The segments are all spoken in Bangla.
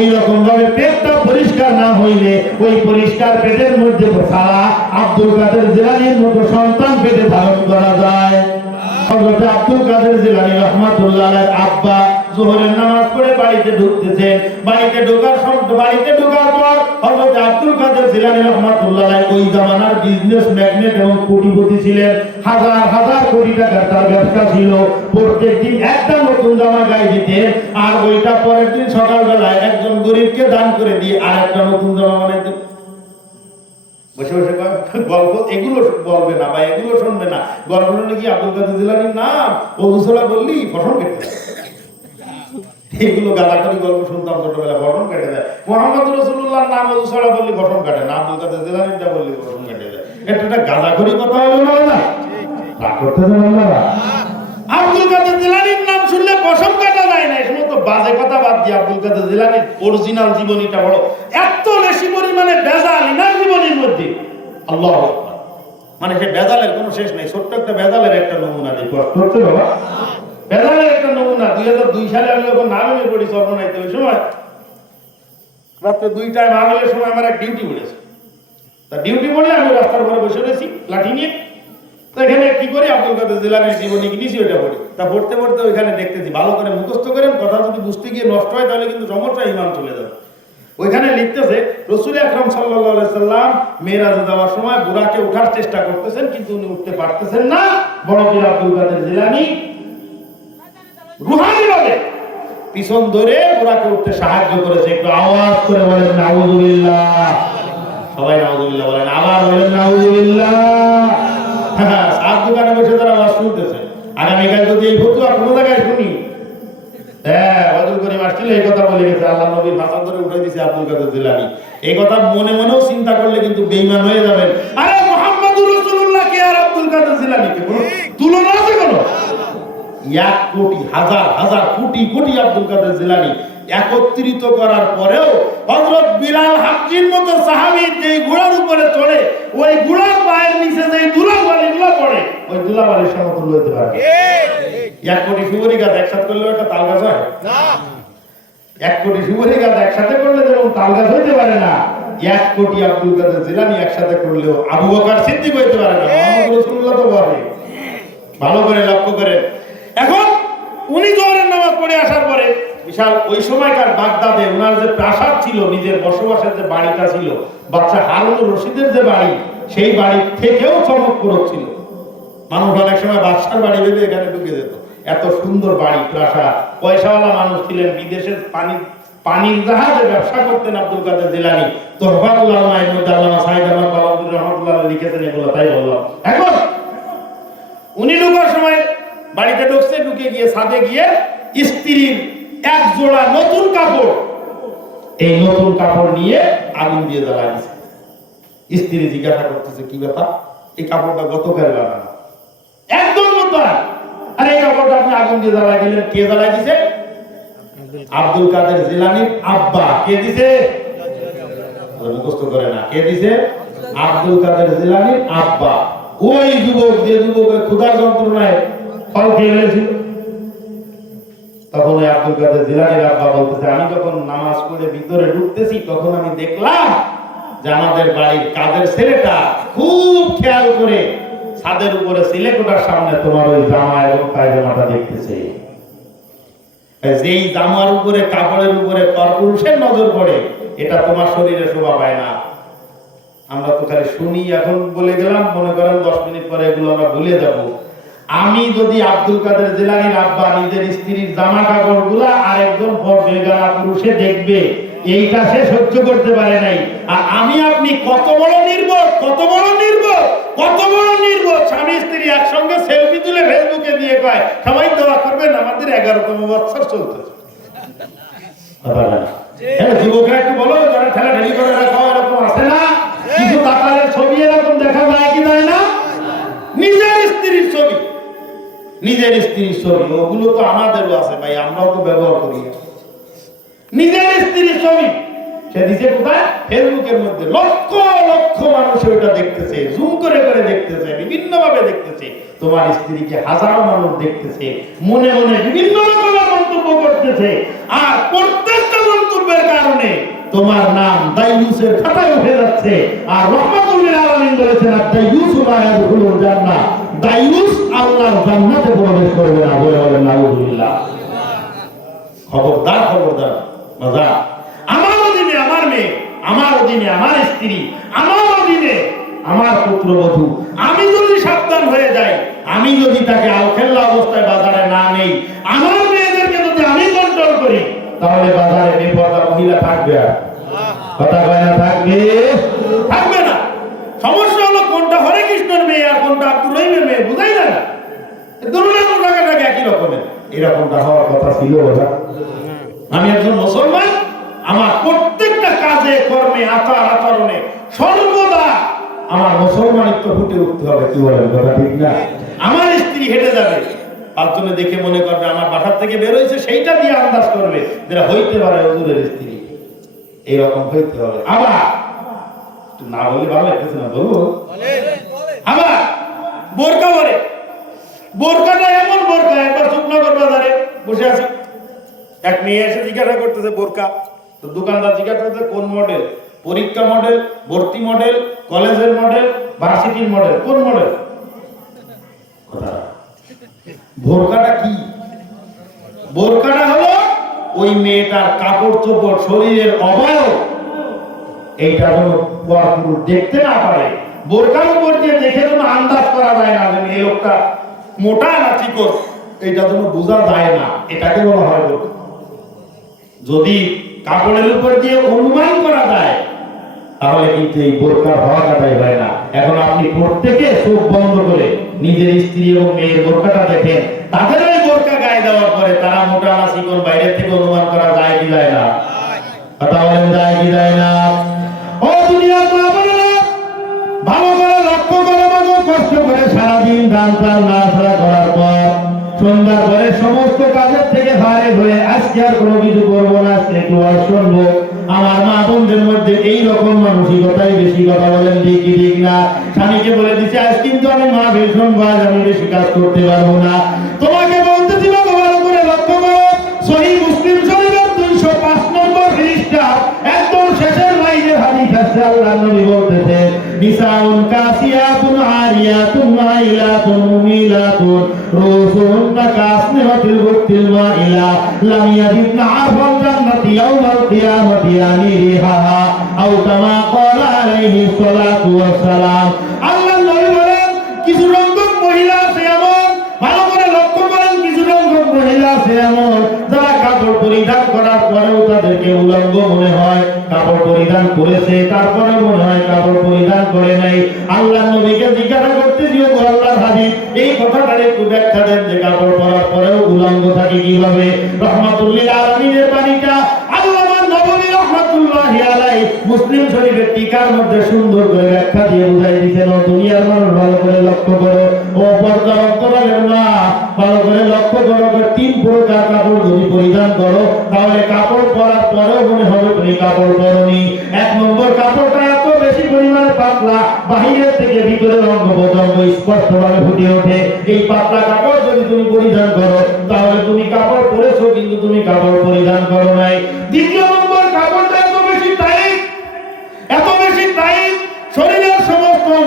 ওই রকম ভাবে পেটটা পরিষ্কার না হইলে ওই পরিষ্কার পেটের মধ্যে সারা আব্দুল কাদের জিলানির মতো সন্তান পেটে ধারণ করা যায়। আব্বা জোহরের নামাজ পড়ে বাড়িতে ঢুকতেছেন। বাড়িতে ঢোকার বাড়িতে ঢোকার পর হযরত আব্দুল কাদের জিলানী রহমাতুল্লাহ ওই জামানার বিজনেস ম্যাগনেট এবং কোটিপতি ছিলেন। হাজার হাজার কোটি টাকার তার ব্যবসা ছিল। প্রত্যেক দিন একটা নতুন জামা গায়ে আর ওইটা পরের দিন সকালবেলায় একজন গরিবকে দান করে দিয়ে আর একটা নতুন জামা বানাইতেন বসে বসে গল্প এগুলো বলবে না বা এগুলো শুনবে না। গল্প শুনলে কি আব্দুল কাদের জিলানির নাম। ও বললি ফসল কেটে। এগুলো গালাগালি গল্প শুনতাম ছোটবেলা ফসল কেটে দেয়। মোহাম্মদ রসুল্লাহর নাম ওসলা বললি ফসল কাটে না, আব্দুল কাদের জিলানিরটা বললি ফসল কেটে দেয়। এটা একটা গাঁজাখড়ি কথা হলো না না আপনারা আব্দুল কাদের জিলানির নাম শুনলে কাটা যায় না বাজে কথা বাদ দিয়ে আব্দুল কাদের জিলানির অরিজিনাল জীবনীটা এত বেশি পরিমাণে বেজাল ইনার জীবনীর মধ্যে। আল্লাহ মানে সে বেজালের কোনো শেষ নেই, ছোট্ট একটা বেজালের একটা নমুনা দিই। বাবা একটা নমুনা, দুই হাজার দুই সালে আমি যখন নামিয়ে পড়ি সর্বনাইতে, ওই সময় রাত্রে দুইটায় সময় আমার এক ডিউটি পড়েছে। তা ডিউটি পড়লে আমি রাস্তার পরে বসে রয়েছি, লাঠি নিয়ে। তো এখানে কি করি? আব্দুল কাদের জীবনী পড়ি। তা পড়তে পড়তে ওইখানে দেখতেছি, ভালো করে মুখস্থ করেন, কথা যদি বুঝতে গিয়ে নষ্ট হয়, তাহলে কিন্তু সমস্যা, ইমান চলে যাবে। ওইখানে লিখতেছে, রসুল আকরম সাল্লাহ সাল্লাম মেয়েরাজে যাওয়ার সময় বুড়াকে ওঠার চেষ্টা করতেছেন, কিন্তু উনি উঠতে পারতেছেন না। বড় পীর আব্দুল কাদের জিলানি রুহানি পিছন ধরে বুড়াকে উঠতে সাহায্য করেছে। একটু আওয়াজ করে বলেন, নাউজুবিল্লাহ। সবাই নাউজুবিল্লাহ বলেন, আবার বলেন, নাউজুবিল্লাহ। বসে তারা আওয়াজ শুনতেছে। আগামীকাল যদি এই কোনো জায়গায় শুনি হ্যাঁ বদল আসছিল এই কথা বলে গেছে। আল্লাহ ধরে উঠে আব্দুল কাদের জিলানি। এই কথা মনে মনেও চিন্তা করলে কিন্তু বেঈমান হয়ে যাবেন। আরে মুহাম্মদুর রাসূলুল্লাহ কে আর আব্দুল কাদের জিলানি কে তুলনা আছে কোনো? এক কোটি হাজার হাজার কোটি কোটি আব্দুল কাদের জিলানি একত্রিত করার পরেও হযরত বিলাল হাফজির মতো সাহাবী যেই ঘোড়ার উপরে চড়ে ওই ঘোড়ার পায়ের নিচে যেই ধুলাবালিগুলো পড়ে ওই ধুলাবালির সমতুল্য হতে পারে। এক কোটি সুবরি গাছ একসাথে করলে একটা তাল গাছ হয়? এক কোটি সুবরি গাছ একসাথে করলে যেমন তাল গাছ হইতে পারে না এক কোটি আব্দুল কাদের জিলানি একসাথে করলেও আবু বকর সিদ্দিক হইতে পারে না মুহাম্মদ রাসূলুল্লাহ তো পারে ভালো করে লক্ষ্য করে এখন উনি জোহরের নামাজ পড়ে আসার পরে, বিশাল, ওই সময়কার বাগদাদে ওনার যে প্রাসাদ ছিল, নিজের বসবাসের যে বাড়িটা ছিল বাচ্চা হারুনুর রশিদের যে বাড়ি, সেই বাড়ি থেকেও চমকপ্রদ ছিল। মানুষ অনেক সময় বাদশার বাড়ি ভেবে এখানে ঢুকে যেত। এত সুন্দর বাড়ি, প্রাসাদ। পয়সাওয়ালা মানুষ ছিলেন, বিদেশের পানি, পানির জাহাজে ব্যবসা করতেন আব্দুল কাদের জিলানি। তোহফাতুল্লাহ মায়ের মধ্যে আল্লামা সাইদ আহমদ বালাউদ্দিন রহমতুল্লাহ লিখেছেন এগুলো, তাই বললাম। এখন উনি সময় বাড়িতে ঢুকছে, ঢুকে গিয়ে ছাদে গিয়ে স্ত্রীর এক জোড়া নতুন কাপড়। এই নতুন কাপড় নিয়ে আগুন দিয়ে জ্বালা দিছে। স্ত্রী জিজ্ঞাসা করতেছে, কি ব্যাপার? এই কাপড়টা গতকাল বানানো। একদম নতুন। আর, এই কাপড়টা আপনি আগুন দিয়ে জ্বালা দিলেন, কে জ্বালাই দিছে? আব্দুল কাদের জিলানির আব্বা। কে দিছে? মুখস্থ করে না, কে দিছে? আব্দুল কাদের জিলানির আব্বা। ওই যুবক, যে যুবক ক্ষুধার যন্ত্রণায় আমি যখন নামাজ পড়ে ভিতরে ঢুকতেছি, তখন আমি দেখলাম যে আমাদের বাড়ির কাদের ছেলেটা খুব খেয়াল করে ছাদের উপরে সিলেকোটার সামনে তোমার ওই জামা এবং পায়জামাটা দেখতেছে। যেই জামার উপরে, কাপড়ের উপরে পরপুরুষের নজর পড়ে, এটা তোমার শরীরে শোভা পায় না। আমরা তো খালি শুনি, এখন বলে গেলাম, মনে করেন দশ মিনিট পরে এগুলো আমরা ভুলে যাব। আমি যদি আব্দুল কাদের জেলানির আব্বা নিজের স্ত্রীর জামা কাপড়গুলা আর একজন বেগানা পুরুষে দেখবে এইটা সে সহ্য করতে পারে নাই। আর আমি আপনি কত বড় নির্বোধ কত বড় নির্বোধ কত বড় নির্বোধ। স্বামী স্ত্রী একসঙ্গে সেলফি তুলে ফেসবুকে দিয়ে কয় সবাই দোয়া করবেন আমাদের এগারোতম বছর চলতেছে। হ্যাঁ, যুবকরা একটু বলো যারা ঠেলা নিজের স্ত্রীর ছবি, ওগুলো তো আমাদেরও আছে ভাই, আমরাও তো ব্যবহার করি। নিজের স্ত্রীর ছবি, সে দিছে কোথায়? ফেসবুকের মধ্যে লক্ষ লক্ষ মানুষ ওটা দেখতেছে জুম করে করে দেখতেছে বিভিন্ন ভাবে দেখতেছে। তোমার স্ত্রীকে হাজারো মানুষ দেখতেছে, মনে মনে বিভিন্ন রকমের মন্তব্য করতেছে। আর প্রত্যেকটা মন্তব্যের কারণে তোমার নাম দাইয়ুসের খাতায় উঠে যাচ্ছে। আর রহমাতুল আলামিন বলেছেন আর দাইয়ুস লা ইয়াদখুলুল জান্নাহ। আল্লাহর জান্নাতে প্রবেশ করবে না, বলে বলেন, নাউজুবিল্লাহ। খবরদার খবরদার বাজা আমার অধীনে আমার মেয়ে, আমার অধীনে আমার স্ত্রী, আমার অধীনে আমার পুত্রবধূ। আমি যদি সাবধান হয়ে যাই, আমি যদি তাকে আলখেল্লা অবস্থায় বাজারে না নেই, আমার মেয়েদেরকে যদি আমি কন্ট্রোল করি, তাহলে বাজারে বেপরদা মহিলা থাকবে আর। কথা কয় না, থাকবে? থাকবে না। সমস্যা হলো কোনটা হরে কৃষ্ণের মেয়ে আর কোনটা আব্দুর রহিমের মেয়ে, বুঝাই না। টাকাটাকে একই রকমের? এরকমটা হওয়ার কথা ছিল আমি একজন মুসলমান, আমার প্রত্যেকটা কাজে, কর্মে, আচার আচরণে সর্বদা আমার মুসলমানিত্ব ফুটে উঠতে হবে, কি বলেন, কথা ঠিক না? আমার স্ত্রী হেঁটে যাবে, পাঁচজনে দেখে মনে করবে আমার বাসার থেকে বের হয়েছে, সেইটা দিয়ে আন্দাজ করবে যেটা হইতে পারে হুজুরের স্ত্রী। এইরকম হইতে হবে। আবার না বললে ভালো না বলব আবার বোরকা পরে। বোরকাটা এমন বোরকা, একবার শুকনগর বাজারে বসে আছে। এক মেয়ে এসে জিজ্ঞাসা করতেছে, বোরকা? তো দোকানদার জিজ্ঞাসা করতেছে, কোন মডেল পরীক্ষা মডেল ভর্তি মডেল কলেজের মডেল ভার্সিটির মডেল কোন মডেল বোরকাটা কি? বোরকাটা হলো ওই মেয়েটার কাপড় চোপড়, শরীরের অবয়ব। এইটা পরপুরুষ দেখতে না পারে। বোরকার উপর দিয়ে দেখে যেন আন্দাজ করা যায় না যে এই লোকটা মোটা না চিকন, এইটা যেন বোঝা যায় না। এটাকে বলা হয় বোরকা যদি কাপড়ের উপর দিয়ে অনুমান করা যায়, তাহলে কিন্তু এই বোরকার হওয়া কাটাই হয় না। এখন আপনি প্রত্যেকে চোখ বন্ধ করে নিজের স্ত্রী এবং মেয়ের বোরকাটা দেখেন। তাদের ওই বোরকা গায়ে দেওয়ার পরে তারা মোটা না চিকন, বাইরের থেকে অনুমান করা যায় কি যায় না? বলেন যায় কি যায় না? দান প্রাণ না ছাড়া করার পর সন্ধ্যার পরে সমস্ত কাজের থেকে ভারে হয়ে আজকে আর কোনো কিছু করব না, আজকে একটু আর শুনব আমার মা বোনদের মধ্যে এই রকম মানসিকতাই বেশি কথা বলেন, ঠিক ঠিক না? স্বামীকে বলে দিচ্ছে আজ কিন্তু আমি মা ভীষণ আজ আমি বেশি কাজ করতে পারব না। তোমাকে বলতে দিব, ভালো করে লক্ষ্য করো, সহি মুসলিম শরীফের দুইশো পাঁচ নম্বর পৃষ্ঠা একদম শেষের লাইনের হাদিস আছে, আল্লাহ নবী বলতেছে, নিসাউন কাসিয়াতুন আরিয়াতুন মাইলাতুন মুমিলাতুন রুসুন্না কাসনিহাতিল বুক্তিল মাইলা লাম ইয়াজিদনা আরফান জান্নাতি, ইয়াউমাল কিয়ামাতি আনি আও কামা ক্বালা আলাইহি সালাতু ওয়াসসালাম। আল্লাহ নবী বলেন, কিছু রঙ্গক মহিলা আছে এমন, ভালো করে লক্ষ্য করেন, কিছু রঙ্গক মহিলা আছে এমন, যারা কাপড় পরিধান করার পরেও তাদেরকে উলঙ্গ মনে হয়। কাপড় পরিধান করেছে তারপরে মনে হয় কাপড় পরিধান করে নাই। আল্লাহ নবীকে কথাটার একটু ব্যাখ্যা দেন, যে কাপড় পরার পরেও উলঙ্গ থাকে কীভাবে রহমাতুল্লিল আলামিনের বাণীটা মুসলিম শরীফের টিকার মধ্যে সুন্দর করে ব্যাখ্যা দিয়ে বুঝাই দিয়েছেন দুনিয়ার মানুষ, ভালো করে লক্ষ্য করো। ও অন্তরালের মা, ভালো করে লক্ষ্য করো তিন প্রকার কাপড় যদি পরিধান করো, তাহলে কাপড় পরার পরেও মনে হবে তুমি কাপড় পরনি। এক নম্বর কাপড়টা বেশি পরিমাণে পাতলা বাহিরের থেকে ভিতরের অঙ্গ প্রত্যঙ্গ স্পষ্টভাবে ফুটে ওঠে। এই পাতলা কাপড় যদি তুমি পরিধান করো, তাহলে তুমি কাপড় পরেছো, কিন্তু তুমি কাপড় পরিধান করো নাই। দ্বিতীয় নম্বর কাপড়টা এত বেশি টাইট এত বেশি টাইট শরীরের সমস্ত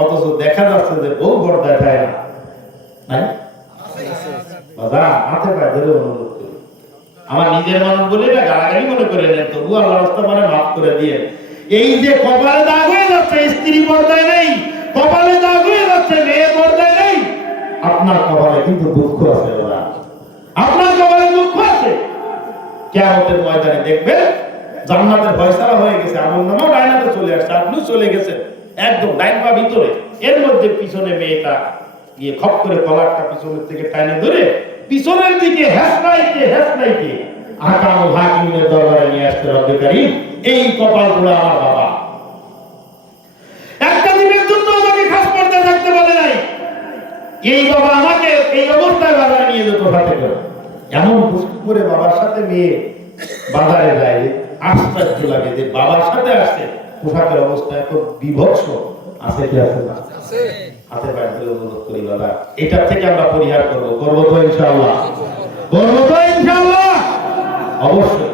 অথচ দেখা যাচ্ছে যে বউ বড় দেখায় না। আমার নিজের তবু মানে করে দিয়ে। এই যে দাগ হয়ে যাচ্ছে, স্ত্রী নেই, কপালে দাগ হয়ে যাচ্ছে আপনার কপালে কিন্তু দুঃখ আছে আপনার কপালে দুঃখ আছে। কেয়ামতের ময়দানে দেখবেন, জান্নাতের ফয়সালা হয়ে গেছে আমল নামাও ডাইনাতে চলে আসছে আপনিও চলে গেছে। একদম ডাইন পা ভিতরে। এর মধ্যে পিছনে মেয়েটা গিয়ে খপ করে কলারটা পিছনের থেকে টাইনে ধরে পিছনের দিকে হ্যাসনাইতে হ্যাসনাইতে আকাম হাকিমের দরবারে নিয়ে আসতে রব্বে কারীম এই কপাল পোড়া আমার বাবা। একটা দিনের জন্য আমাকে খাস পর্দায় থাকতে বলে নাই। এই বাবা আমাকে এই অবস্থায় বাজারে নিয়ে যেত সাথে করে। এমন করে বাবার সাথে মেয়ে বাজারে যায়, আশ্চর্য লাগে যে বাবার সাথে আসছে পোশাকের অবস্থা এত বিভৎস। আছে কি আছে না? হাতে পায়ে ধরে অনুরোধ করি বাবা। এটার থেকে আমরা পরিহার করব। করব তো ইনশাআল্লাহ। করব তো ইনশাআল্লাহ। অবশ্যই।